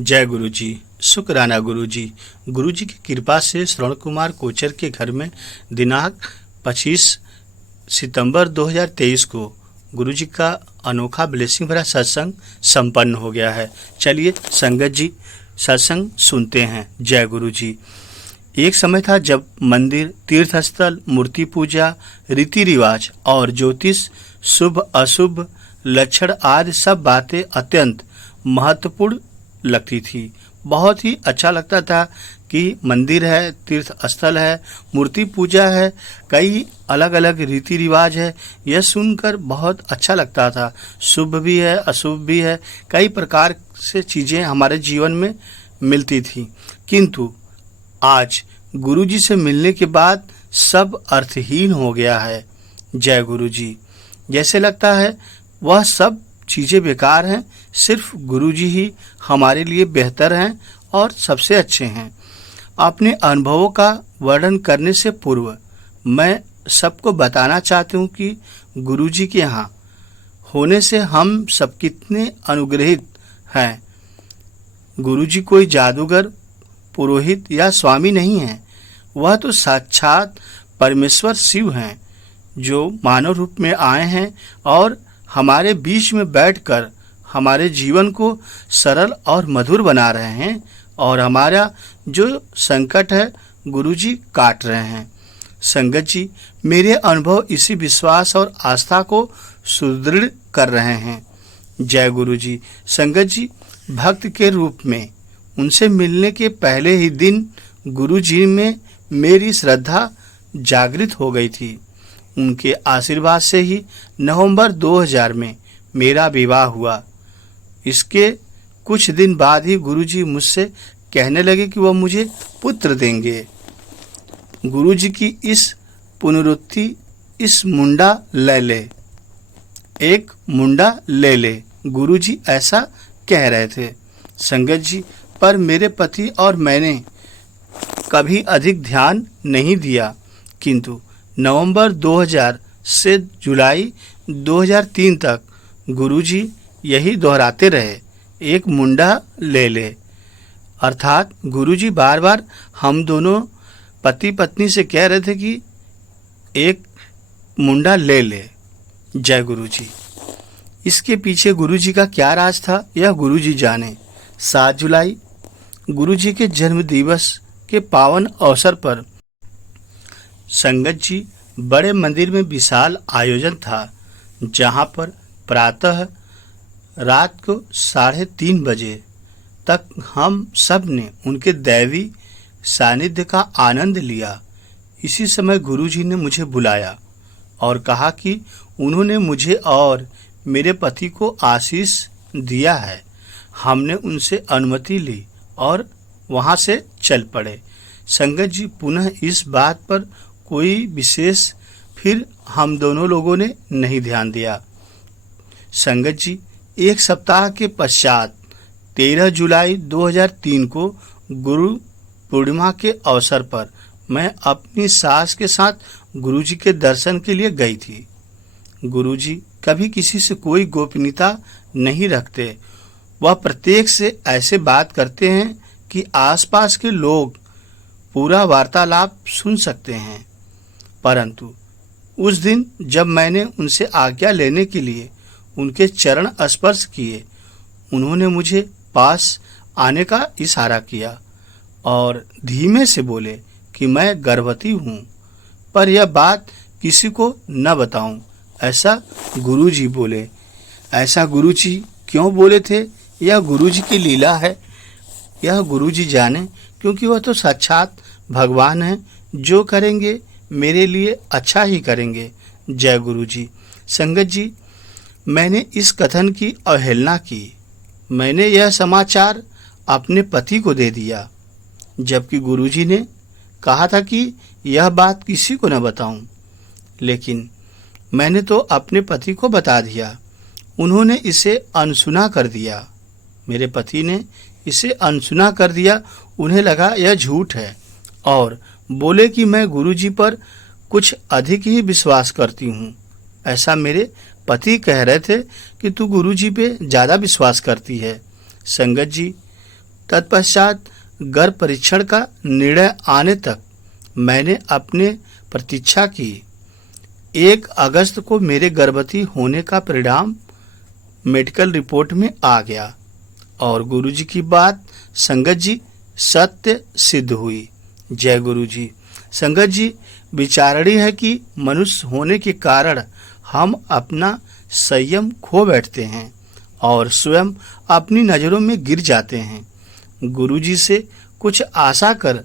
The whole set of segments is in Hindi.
जय गुरु जी। शुक्राना गुरु जी। गुरु जी की कृपा से श्रवण कुमार कोचर के घर में दिनांक 25 सितंबर 2023 को गुरु जी का अनोखा ब्लेसिंग भरा सत्संग संपन्न हो गया है। चलिए संगत जी सत्संग सुनते हैं। जय गुरु जी। एक समय था जब मंदिर, तीर्थ स्थल, मूर्ति पूजा, रीति रिवाज और ज्योतिष, शुभ अशुभ लक्षण आदि सब बातें अत्यंत महत्वपूर्ण लगती थी। बहुत ही अच्छा लगता था कि मंदिर है, तीर्थ स्थल है, मूर्ति पूजा है, कई अलग अलग रीति रिवाज है। यह सुनकर बहुत अच्छा लगता था। शुभ भी है, अशुभ भी है, कई प्रकार से चीज़ें हमारे जीवन में मिलती थी। किंतु आज गुरु जी से मिलने के बाद सब अर्थहीन हो गया है। जय गुरु जी। जैसे लगता है वह सब चीज़ें बेकार हैं, सिर्फ गुरु जी ही हमारे लिए बेहतर हैं और सबसे अच्छे हैं। अपने अनुभवों का वर्णन करने से पूर्व मैं सबको बताना चाहती हूँ कि गुरु जी के यहाँ होने से हम सब कितने अनुग्रहित हैं। गुरु जी कोई जादूगर, पुरोहित या स्वामी नहीं है। वह तो साक्षात परमेश्वर शिव हैं, जो मानव रूप में आए हैं और हमारे बीच में बैठकर हमारे जीवन को सरल और मधुर बना रहे हैं और हमारा जो संकट है गुरु जी काट रहे हैं। संगत जी, मेरे अनुभव इसी विश्वास और आस्था को सुदृढ़ कर रहे हैं। जय गुरु जी। संगत जी, भक्त के रूप में उनसे मिलने के पहले ही दिन गुरु जी में मेरी श्रद्धा जागृत हो गई थी। उनके आशीर्वाद से ही नवंबर 2000 में मेरा विवाह हुआ। इसके कुछ दिन बाद ही गुरुजी मुझसे कहने लगे कि वह मुझे पुत्र देंगे। गुरुजी की इस पुनरुक्ति, इस मुंडा ले ले, एक मुंडा ले ले, गुरुजी ऐसा कह रहे थे। संगत जी, पर मेरे पति और मैंने कभी अधिक ध्यान नहीं दिया। किंतु नवंबर 2000 से जुलाई 2003 तक गुरुजी यही दोहराते रहे, एक मुंडा ले ले। अर्थात गुरुजी बार बार हम दोनों पति पत्नी से कह रहे थे कि एक मुंडा ले ले। जय गुरुजी। इसके पीछे गुरुजी का क्या राज था, यह गुरुजी जाने। 7 जुलाई गुरुजी के जन्म दिवस के पावन अवसर पर संगत जी बड़े मंदिर में विशाल आयोजन था, जहां पर प्रातः रात को 3:30 बजे तक हम सब ने उनके दैवी सानिध्य का आनंद लिया। इसी समय गुरुजी ने मुझे बुलाया और कहा कि उन्होंने मुझे और मेरे पति को आशीष दिया है। हमने उनसे अनुमति ली और वहां से चल पड़े। संगत जी, पुनः इस बात पर कोई विशेष फिर हम दोनों लोगों ने नहीं ध्यान दिया। संगत जी, एक सप्ताह के पश्चात 13 जुलाई 2003 को गुरु पूर्णिमा के अवसर पर मैं अपनी सास के साथ गुरुजी के दर्शन के लिए गई थी। गुरुजी कभी किसी से कोई गोपनीयता नहीं रखते। वह प्रत्येक से ऐसे बात करते हैं कि आसपास के लोग पूरा वार्तालाप सुन सकते हैं। परंतु उस दिन जब मैंने उनसे आज्ञा लेने के लिए उनके चरण स्पर्श किए, उन्होंने मुझे पास आने का इशारा किया और धीमे से बोले कि मैं गर्भवती हूँ, पर यह बात किसी को न बताऊं, ऐसा गुरुजी बोले। ऐसा गुरुजी क्यों बोले थे, यह गुरुजी की लीला है, यह गुरुजी जाने, क्योंकि वह तो साक्षात भगवान है। जो करेंगे मेरे लिए अच्छा ही करेंगे। जय गुरुजी। संगत जी, मैंने इस कथन की अवहेलना की। मैंने यह समाचार अपने पति को दे दिया, जबकि गुरुजी ने कहा था कि यह बात किसी को न बताऊं। लेकिन मैंने तो अपने पति को बता दिया। उन्होंने इसे अनसुना कर दिया। मेरे पति ने इसे अनसुना कर दिया। उन्हें लगा यह झूठ है और बोले कि मैं गुरुजी पर कुछ अधिक ही विश्वास करती हूँ। ऐसा मेरे पति कह रहे थे कि तू गुरुजी पे ज़्यादा विश्वास करती है। संगत जी, तत्पश्चात गर्भ परीक्षण का निर्णय आने तक मैंने अपने प्रतीक्षा की। 1 अगस्त को मेरे गर्भवती होने का परिणाम मेडिकल रिपोर्ट में आ गया और गुरुजी की बात संगत जी सत्य सिद्ध हुई। जय गुरु जी। संगत जी, विचारणीय है कि मनुष्य होने के कारण हम अपना संयम खो बैठते हैं और स्वयं अपनी नज़रों में गिर जाते हैं। गुरुजी से कुछ आशा कर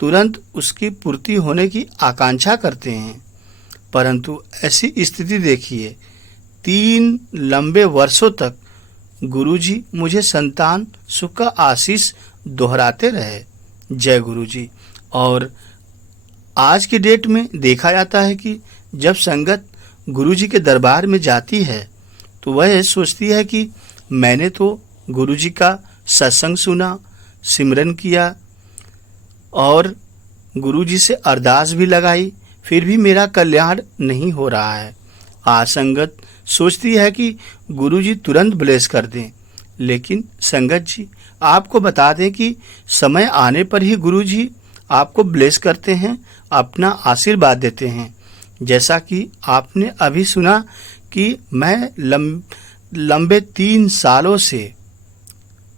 तुरंत उसकी पूर्ति होने की आकांक्षा करते हैं, परंतु ऐसी स्थिति देखिए 3 लंबे वर्षों तक गुरुजी मुझे संतान सुख का आशीष दोहराते रहे। जय गुरुजी। और आज की डेट में देखा जाता है कि जब संगत गुरुजी के दरबार में जाती है तो वह सोचती है कि मैंने तो गुरुजी का सत्संग सुना, सिमरन किया और गुरुजी से अरदास भी लगाई, फिर भी मेरा कल्याण नहीं हो रहा है। आज संगत सोचती है कि गुरुजी तुरंत ब्लेस कर दें, लेकिन संगत जी आपको बता दें कि समय आने पर ही गुरुजी आपको ब्लेस करते हैं, अपना आशीर्वाद देते हैं। जैसा कि आपने अभी सुना कि मैं लंबे 3 सालों से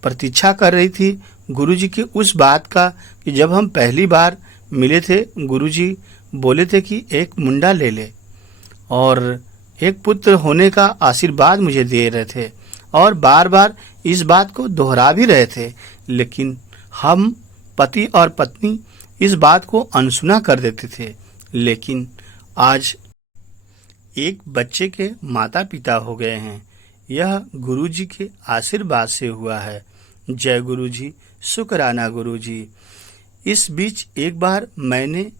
प्रतीक्षा कर रही थी गुरुजी की उस बात का कि जब हम पहली बार मिले थे गुरुजी बोले थे कि एक मुंडा ले ले और एक पुत्र होने का आशीर्वाद मुझे दे रहे थे और बार बार इस बात को दोहरा भी रहे थे, लेकिन हम पति और पत्नी इस बात को अनसुना कर देते थे। लेकिन आज एक बच्चे के माता पिता हो गए हैं, यह गुरुजी के आशीर्वाद से हुआ है। जय गुरुजी, शुक्राना गुरुजी। इस बीच एक बार मैंने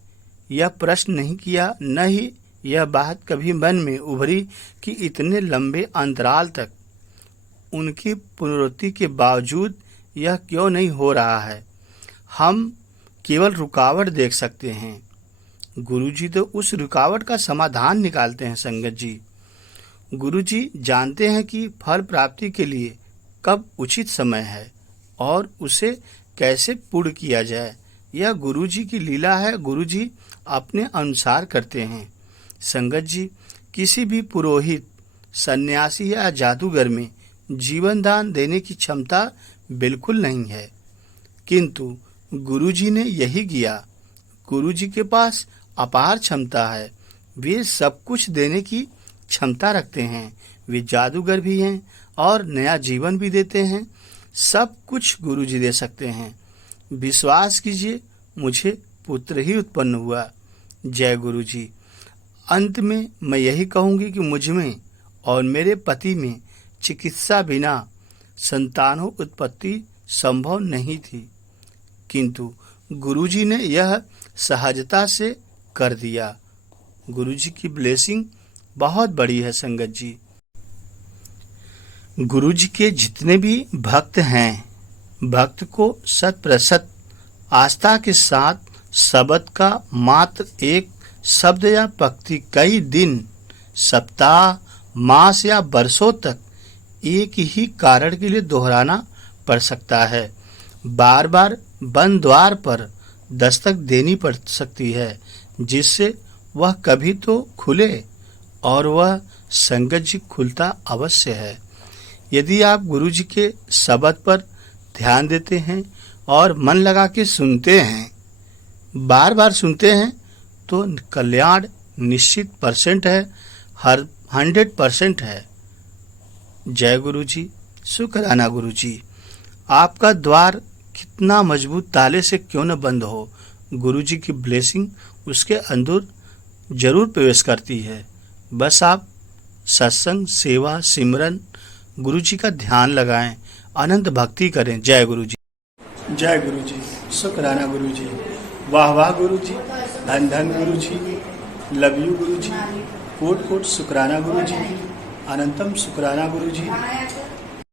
यह प्रश्न नहीं किया, न ही यह बात कभी मन में उभरी कि इतने लंबे अंतराल तक उनकी पुनरुक्ति के बावजूद यह क्यों नहीं हो रहा है। हम केवल रुकावट देख सकते हैं, गुरुजी तो उस रुकावट का समाधान निकालते हैं। संगत जी, गुरुजी जानते हैं कि फल प्राप्ति के लिए कब उचित समय है और उसे कैसे पूर्ण किया जाए। यह गुरुजी की लीला है, गुरुजी अपने अनुसार करते हैं। संगत जी, किसी भी पुरोहित, सन्यासी या जादूगर में जीवन दान देने की क्षमता बिल्कुल नहीं है, किंतु गुरुजी ने यही किया। गुरुजी के पास अपार क्षमता है, वे सब कुछ देने की क्षमता रखते हैं। वे जादूगर भी हैं और नया जीवन भी देते हैं। सब कुछ गुरुजी दे सकते हैं। विश्वास कीजिए, मुझे पुत्र ही उत्पन्न हुआ। जय गुरुजी। अंत में मैं यही कहूँगी कि मुझ में और मेरे पति में चिकित्सा बिना संतानों उत्पत्ति संभव नहीं थी, किंतु गुरुजी ने यह सहजता से कर दिया। गुरुजी की ब्लेसिंग बहुत बड़ी है। संगत जी, गुरुजी के जितने भी भक्त हैं, भक्त को 100% आस्था के साथ शब्द का मात्र एक शब्द या पंक्ति कई दिन, सप्ताह, मास या वर्षों तक एक ही कारण के लिए दोहराना पड़ सकता है। बार बार बंद द्वार पर दस्तक देनी पड़ सकती है, जिससे वह कभी तो खुले, और वह संगत जी खुलता अवश्य है। यदि आप गुरुजी के शब्द पर ध्यान देते हैं और मन लगा के सुनते हैं, बार बार सुनते हैं, तो कल्याण निश्चित % है, हर 100% है। जय गुरुजी, शुक्राना गुरुजी। आपका द्वार कितना मजबूत ताले से क्यों न बंद हो, गुरुजी की ब्लेसिंग उसके अंदर जरूर प्रवेश करती है। बस आप सत्संग, सेवा, सिमरन, गुरुजी का ध्यान लगाएं, अनंत भक्ति करें। जय गुरुजी। जय गुरुजी, शुक्राना गुरुजी। वाह वाह गुरुजी, धन धन गुरुजी, लव यू गुरुजी, कोट कोट शुक्राना गुरुजी, अनंतम शुक्राना गुरुजी।